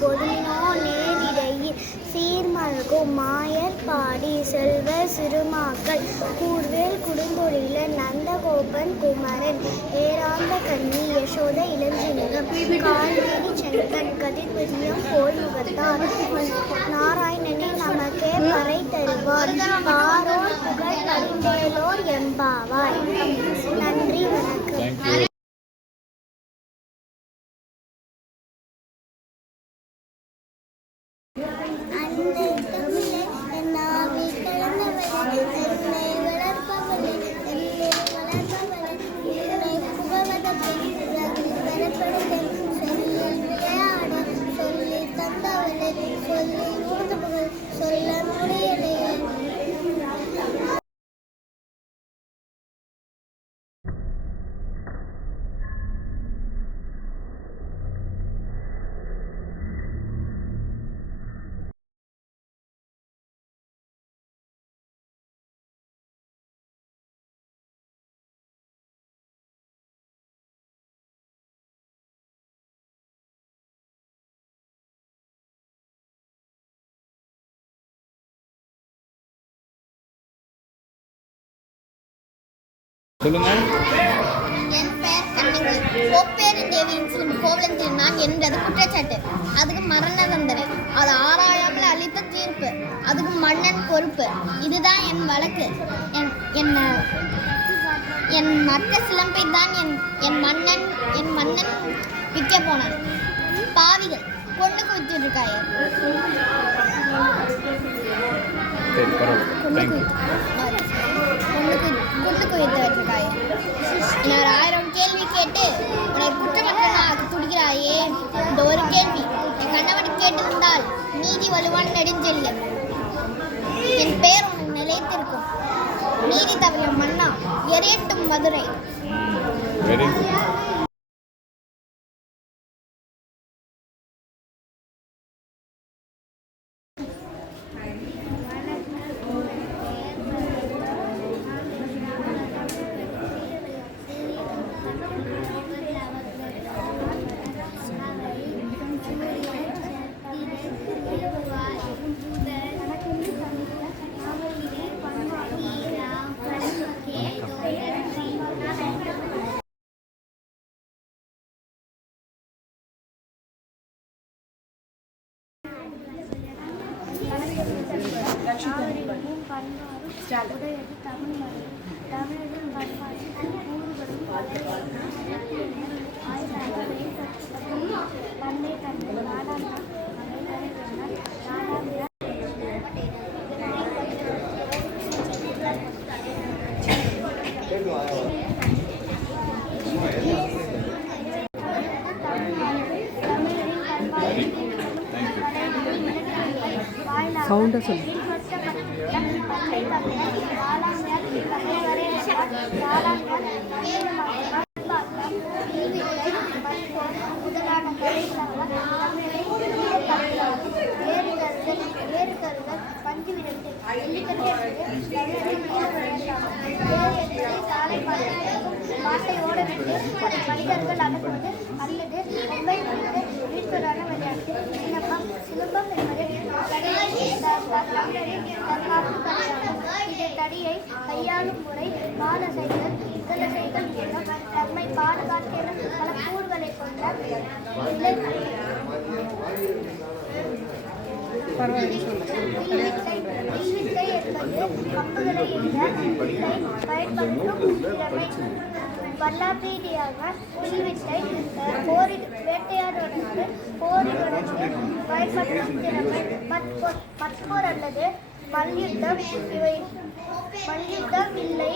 பொருளினோ நேரிடையில் சீர்மல்கும் Meyer பாடி செல்வ சிறுமாக்கள் கூர்வேல் குறுந்தொழில நந்தகோபன் குமரன் ஏராந்த கண்ணி யசோத இளஞ்சிங்கம் கால்வேலி செங்கன் கதிர்பதியம் போல் முகத்தார் நாராயணனே நமக்கே பறை தருவார் பாரோர் புகழ் பரிந்தேலோர் எம்பாவாய். நன்றி, வணக்கம். சொல்லுங்க. என் பெயர் கண்ணகி. கோப்பேருந்தேவியின் சிலம்பு கோவலத்தில் நான் என்றது குற்றச்சாட்டு. அதுக்கு மரண தண்டனை. அது ஆராயாமல் அளித்த தீர்ப்பு. அதுக்கு மன்னன் பொறுப்பு. இதுதான் என் வழக்கு. என் மற்ற சிலம்பை தான் என் மன்னன் விற்க போனான். பாவிகள் பொண்ணுக்கு வித்துருக்காய. பொண்ணுக்கு வித்து வச்சிருக்காய. இன்னொரு 1000 கேள்வி கேட்டு உன்னை குற்றமற்றனாக துடிக்கிறாயே. இந்த ஒரு கேள்வி என் கணவன் கேட்டிருந்தால் நீதி வலுவான் நெடுஞ்செல்லியன். என் பெயர் உனக்கு நிலைத்திருக்கும். நீதி தவறிய மன்னா எரியட்டும் மதுரை. உடையது தமிழ்மொழி. தமிழரின் பண்பாடு பண்டை தந்தை நாடாளுமன்ற சவுண்டை சொல்லு. பாட்டை ஓடவிட்டு மனிதர்கள் அனுப்புவது அல்லது மொபைல் வீழ்வதான விளையாட்டு. சிலம்பம் என்பது தடியை கையாளும் முறை, மானசைகள், இதழசைகள் மூலம் தம்மை பாதுகாக்கிற பல கூறுகளை கொண்ட வில்வித்தை என்பது கம்புகளை பயன்படுத்தும் திறமை. வரலாற்றீதியாக வில்வித்தை வேட்டையாடுவதற்கு போரிடுவதற்கு பயன்படுத்தும் திறமை. மற்போர் அல்லது மல்யுத்தம் இவை மல்யுத்தம் இல்லை.